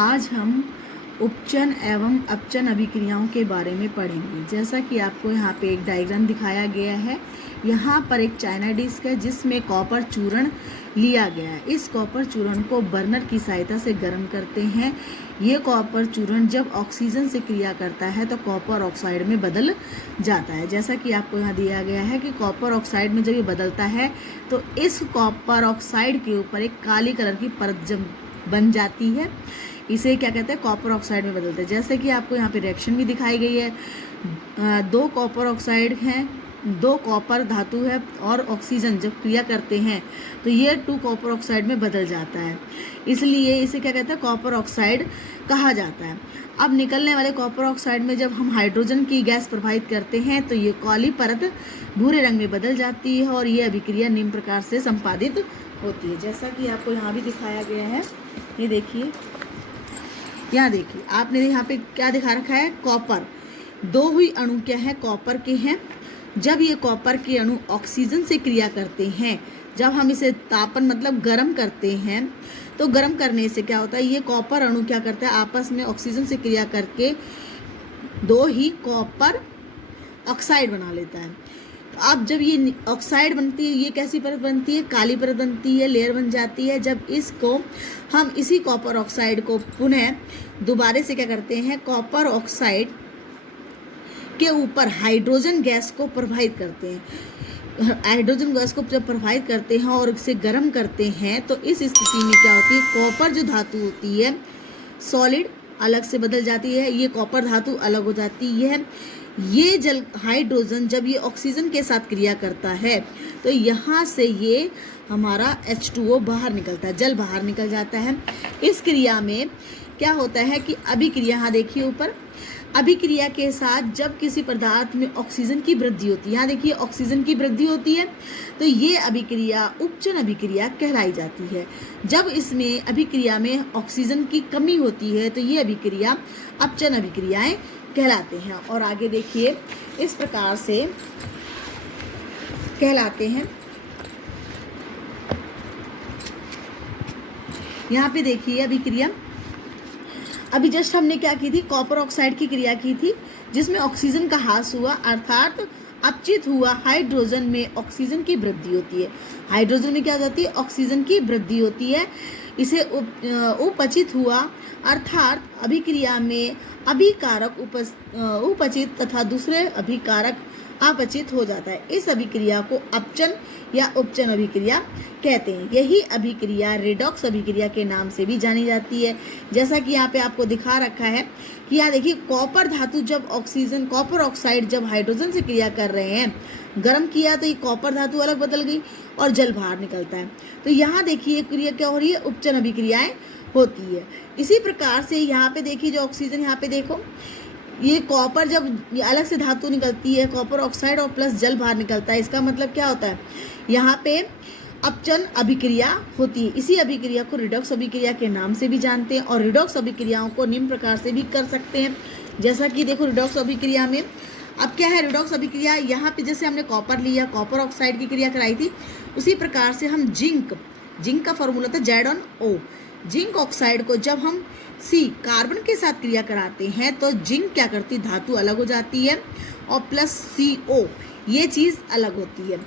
आज हम उपचन एवं अपचन अभिक्रियाओं के बारे में पढ़ेंगे। जैसा कि आपको यहाँ पे एक डायग्राम दिखाया गया है। यहाँ पर एक चाइना डिस्क है जिसमें कॉपर चूर्ण लिया गया है। इस कॉपर चूर्ण को बर्नर की सहायता से गर्म करते हैं। ये कॉपर चूर्ण जब ऑक्सीजन से क्रिया करता है तो कॉपर ऑक्साइड में बदल जाता है। जैसा कि आपको यहाँ दिया गया है कि कॉपर ऑक्साइड में जब ये बदलता है तो इस कॉपर ऑक्साइड के ऊपर एक काली कलर की परत जब बन जाती है, इसे क्या कहते हैं, कॉपर ऑक्साइड में बदलते हैं। जैसे कि आपको यहाँ पे रिएक्शन भी दिखाई गई है। दो कॉपर ऑक्साइड हैं, दो कॉपर धातु है और ऑक्सीजन जब क्रिया करते हैं तो ये 2 कॉपर ऑक्साइड में बदल जाता है, इसलिए इसे क्या कहते हैं, कॉपर ऑक्साइड कहा जाता है। अब निकलने वाले कॉपर ऑक्साइड में जब हम हाइड्रोजन की गैस प्रवाहित करते हैं तो ये काली परत भूरे रंग में बदल जाती है और ये अभिक्रिया निम्न प्रकार से संपादित होती है। जैसा कि आपको यहाँ भी दिखाया गया है, ये देखिए, यहाँ देखिए, आपने यहाँ पे क्या दिखा रखा है, कॉपर। दो ही अणु क्या है, कॉपर के हैं। जब ये कॉपर के अणु ऑक्सीजन से क्रिया करते हैं, जब हम इसे तापन मतलब गर्म करते हैं, तो गर्म करने से क्या होता है, ये कॉपर अणु क्या करता है, आपस में ऑक्सीजन से क्रिया करके दो ही कॉपर ऑक्साइड बना लेता है। तो अब जब ये ऑक्साइड बनती है, ये कैसी परत बनती है, काली परत बनती है, लेयर बन जाती है। जब इसको हम इसी कॉपर ऑक्साइड को पुनः दोबारा से क्या करते हैं, कॉपर ऑक्साइड के ऊपर हाइड्रोजन गैस को प्रवाहित करते हैं। हाइड्रोजन गैस को जब प्रवाहित करते हैं और इसे गर्म करते हैं तो इस स्थिति में क्या होती है, कॉपर जो धातु होती है सॉलिड अलग से बदल जाती है, ये कॉपर धातु अलग हो जाती है। ये जल हाइड्रोजन जब ये ऑक्सीजन के साथ क्रिया करता है तो यहाँ से ये हमारा H2O बाहर निकलता है, जल बाहर निकल जाता है। इस क्रिया में क्या होता है कि अभिक्रिया, यहाँ देखिए ऊपर, अभिक्रिया के साथ जब किसी पदार्थ में ऑक्सीजन की वृद्धि होती है, यहाँ देखिए ऑक्सीजन की वृद्धि होती है, तो ये अभिक्रिया उपचन अभिक्रिया कहलाई जाती है। जब इसमें अभिक्रिया में ऑक्सीजन की कमी होती है तो ये अभिक्रिया अपचन अभिक्रियाएं कहलाते हैं। और आगे देखिए, इस प्रकार से कहलाते हैं। यहाँ पे देखिए अभिक्रिया, अभी जस्ट हमने क्या की थी, कॉपर ऑक्साइड की क्रिया की थी जिसमें ऑक्सीजन का ह्रास हुआ, अर्थात अपचित हुआ। हाइड्रोजन में ऑक्सीजन की वृद्धि होती है, हाइड्रोजन में क्या हो जाती है, ऑक्सीजन की वृद्धि होती है। इसे उपचित हुआ, अर्थात अभिक्रिया में अभिकारक उपचित तथा दूसरे अभिकारक अपचित हो जाता है। इस अभिक्रिया को अपचन या उपचन अभिक्रिया कहते हैं। यही अभिक्रिया रेडॉक्स अभिक्रिया के नाम से भी जानी जाती है। जैसा कि यहाँ पे आपको दिखा रखा है कि यहाँ देखिए, कॉपर धातु जब ऑक्सीजन कॉपर ऑक्साइड जब हाइड्रोजन से क्रिया कर रहे हैं, गर्म किया तो ये कॉपर धातु अलग बदल गई और जल बाहर निकलता है। तो यहाँ देखिए क्रिया क्या हो रही है, उपचन अभिक्रियाएं होती है। इसी प्रकार से यहाँ पे देखिए, जो ऑक्सीजन, यहाँ पे देखो, ये कॉपर जब अलग से धातु निकलती है, कॉपर ऑक्साइड और प्लस जल बाहर निकलता है, इसका मतलब क्या होता है, यहाँ पे अपचन अभिक्रिया होती है। इसी अभिक्रिया को रिडॉक्स अभिक्रिया के नाम से भी जानते हैं और रिडॉक्स अभिक्रियाओं को निम्न प्रकार से भी कर सकते हैं। जैसा कि देखो, रिडॉक्स अभिक्रिया में अब क्या है, रिडॉक्स अभिक्रिया, यहाँ पे जैसे हमने कॉपर लिया, कॉपर ऑक्साइड की क्रिया कराई थी, उसी प्रकार से हम जिंक का फॉर्मूला था ZnO, जिंक ऑक्साइड को जब हम कार्बन के साथ क्रिया कराते हैं तो जिंक क्या करती, धातु अलग हो जाती है और प्लस CO, ये चीज़ अलग होती है।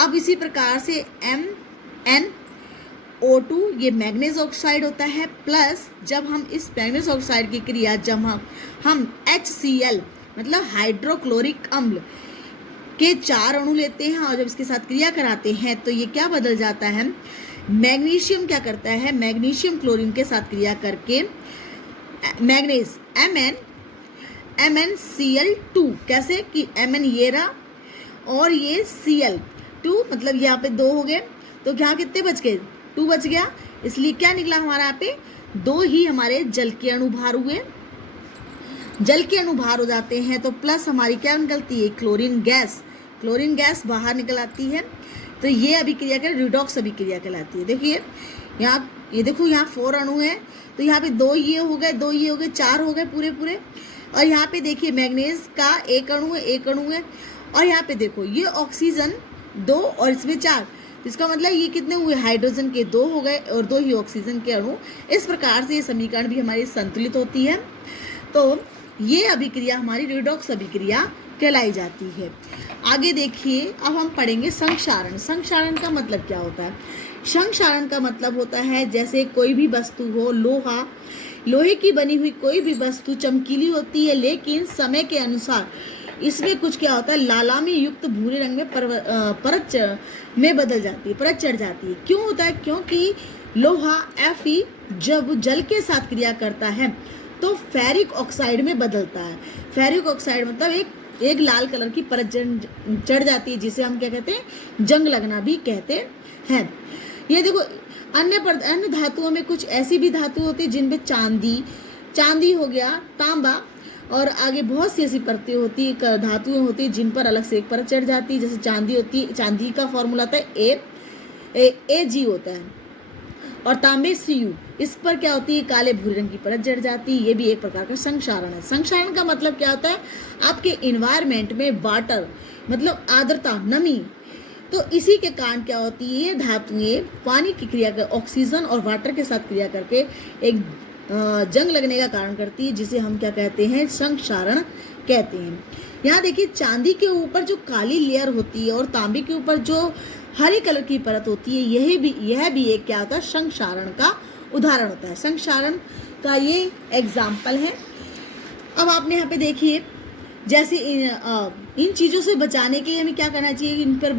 अब इसी प्रकार से MnO2, ये मैग्नीज ऑक्साइड होता है, प्लस जब हम इस मैग्नीज ऑक्साइड की क्रिया जब हम HCl मतलब हाइड्रोक्लोरिक अम्ल के 4 अणु लेते हैं और जब इसके साथ क्रिया कराते हैं तो ये क्या बदल जाता है, मैग्नीशियम क्या करता है, मैग्नीशियम क्लोरीन के साथ क्रिया करके मैग्नीज MnCl2, कैसे कि Mn ये रहा और ये Cl2, मतलब यहाँ पे 2 हो गए, तो यहाँ कितने बच गए, 2 बच गया। इसलिए क्या निकला हमारा, यहाँ पे 2 ही हमारे जल के अणु बाहर हुए। जल के अणु बाहर हो जाते हैं तो प्लस हमारी क्या निकलती है, क्लोरीन गैस बाहर निकल आती है। तो ये अभिक्रिया क्या, रिडॉक्स अभिक्रिया कहलाती है। देखिए यहाँ, ये देखो, यहाँ 4 अणु हैं तो यहाँ पे 2 ये हो गए, 2 ये हो गए, 4 हो गए पूरे। और यहाँ पे देखिए मैग्नीज का 1 अणु है और यहाँ पे देखो ये ऑक्सीजन 2 और इसमें 4, इसका मतलब ये कितने हुए, हाइड्रोजन के 2 हो गए और 2 ही ऑक्सीजन के अणु। इस प्रकार से ये समीकरण भी हमारी संतुलित होती है। तो ये अभिक्रिया हमारी रेडॉक्स अभिक्रिया कहलाई जाती है। आगे देखिए, अब हम पढ़ेंगे संक्षारण। संक्षारण का मतलब क्या होता है? संक्षारण का मतलब होता है जैसे कोई भी वस्तु हो, लोहे की बनी हुई कोई भी वस्तु चमकीली होती है, लेकिन समय के अनुसार इसमें कुछ क्या होता है, लालामी युक्त भूरे रंग में परत में बदल जाती है, परत चढ़ जाती है। क्यों होता है? क्योंकि लोहा Fe जब जल के साथ क्रिया करता है तो फेरिक ऑक्साइड में बदलता है। फेरिक ऑक्साइड मतलब एक लाल कलर की परत चढ़ जाती है, जिसे हम क्या कहते हैं, जंग लगना भी कहते हैं। ये देखो, अन्य धातुओं में कुछ ऐसी भी धातु होती है जिनमें चांदी हो गया, तांबा और आगे बहुत सी ऐसी परतें होती, धातुएं होती जिन पर अलग से एक परत चढ़ जाती है। जैसे चांदी होती है, चांदी का फॉर्मूला होता है Ag होता है, और तांबे Cu, इस पर क्या होती है, काले भूरे रंग की परत जड़ जाती है। ये भी एक प्रकार का संक्षारण है। संक्षारण का मतलब क्या होता है, आपके इन्वायरमेंट में वाटर मतलब आर्द्रता, नमी, तो इसी के कारण क्या होती है, ये धातुएं पानी की क्रिया कर ऑक्सीजन और वाटर के साथ क्रिया करके एक जंग लगने का कारण करती है, जिसे हम क्या कहते हैं, संक्षारण कहते हैं। यहाँ देखिए, चांदी के ऊपर जो काली लेयर होती है और तांबे के ऊपर जो हरे कलर की परत होती है, यह भी एक क्या होता है, संक्षारण का उदाहरण होता है। संक्षारण का ये एग्जाम्पल है। अब आपने यहाँ पे देखिए, जैसे इन चीज़ों से बचाने के लिए हमें क्या करना चाहिए, इन पर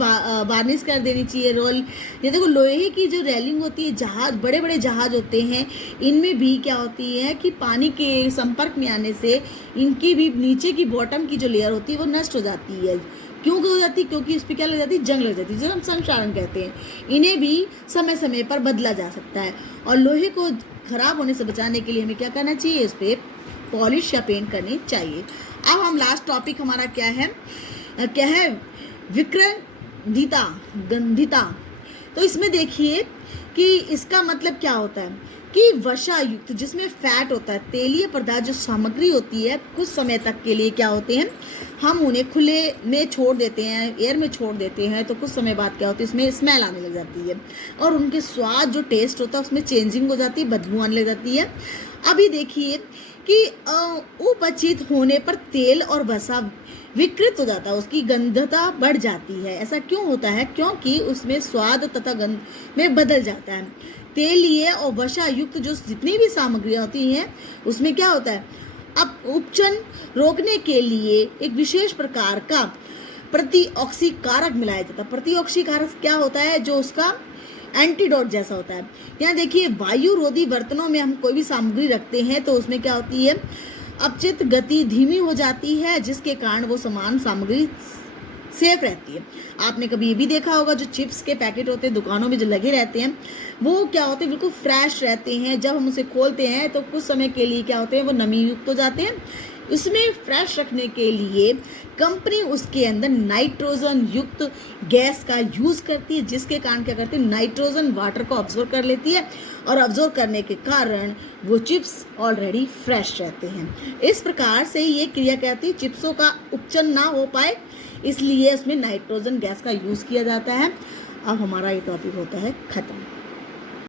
वार्निश कर देनी चाहिए, रोल। ये देखो, लोहे की जो रेलिंग होती है, जहाज, बड़े बड़े जहाज होते हैं, इनमें भी क्या होती है कि पानी के संपर्क में आने से इनकी भी नीचे की बॉटम की जो लेयर होती है वो नष्ट हो जाती है। क्यों हो जाती है? क्योंकि इस पर क्या लग जाती है, जंग लग जाती है, जिसे हम संक्षारण कहते हैं। इन्हें भी समय समय पर बदला जा सकता है। और लोहे को खराब होने से बचाने के लिए हमें क्या करना चाहिए, इस पर पॉलिश या पेंट करनी चाहिए। अब हम लास्ट टॉपिक हमारा क्या है, विक्रंदिता, गंधिता। तो इसमें देखिए कि इसका मतलब क्या होता है कि वसा युक्त, जिसमें फैट होता है, तेलीय पदार्थ जो सामग्री होती है, कुछ समय तक के लिए क्या होते हैं, हम उन्हें खुले में छोड़ देते हैं, एयर में छोड़ देते हैं, तो कुछ समय बाद क्या होती है, इसमें स्मेल आने लग जाती है और उनके स्वाद जो टेस्ट होता है उसमें चेंजिंग हो जाती है, बदबू आने लग जाती है। अभी देखिए कि उपचित होने पर तेल और वसा विकृत हो जाता है, उसकी गंधता बढ़ जाती है। ऐसा क्यों होता है? क्योंकि उसमें स्वाद तथा गंध में बदल जाता है। तेलीय और वसा युक्त जो जितनी भी सामग्रियाँ होती हैं उसमें क्या होता है, अब उपचन रोकने के लिए एक विशेष प्रकार का प्रतिऑक्सीकारक मिलाया जाता है। प्रतिऑक्सीकारक क्या होता है, जो उसका एंटीडोट जैसा होता है। यहाँ देखिए, वायु रोधी बर्तनों में हम कोई भी सामग्री रखते हैं तो उसमें क्या होती है, अपचित गति धीमी हो जाती है, जिसके कारण वो समान सामग्री सेफ रहती है। आपने कभी ये भी देखा होगा, जो चिप्स के पैकेट होते हैं दुकानों में जो लगे रहते हैं, वो क्या होते हैं, बिल्कुल फ्रेश रहते हैं। जब हम उसे खोलते हैं तो कुछ समय के लिए क्या होते हैं, वो नमी युक्त हो जाते हैं। इसमें फ्रेश रखने के लिए कंपनी उसके अंदर नाइट्रोजन युक्त गैस का यूज़ करती है, जिसके कारण क्या करती है, नाइट्रोजन वाटर को ऑब्जर्व कर लेती है और ऑब्जर्व करने के कारण वो चिप्स ऑलरेडी फ्रेश रहते हैं। इस प्रकार से ये क्रिया कहती है, चिप्सों का उपचन ना हो पाए, इसलिए इसमें नाइट्रोजन गैस का यूज़ किया जाता है। अब हमारा ये टॉपिक होता है ख़त्म।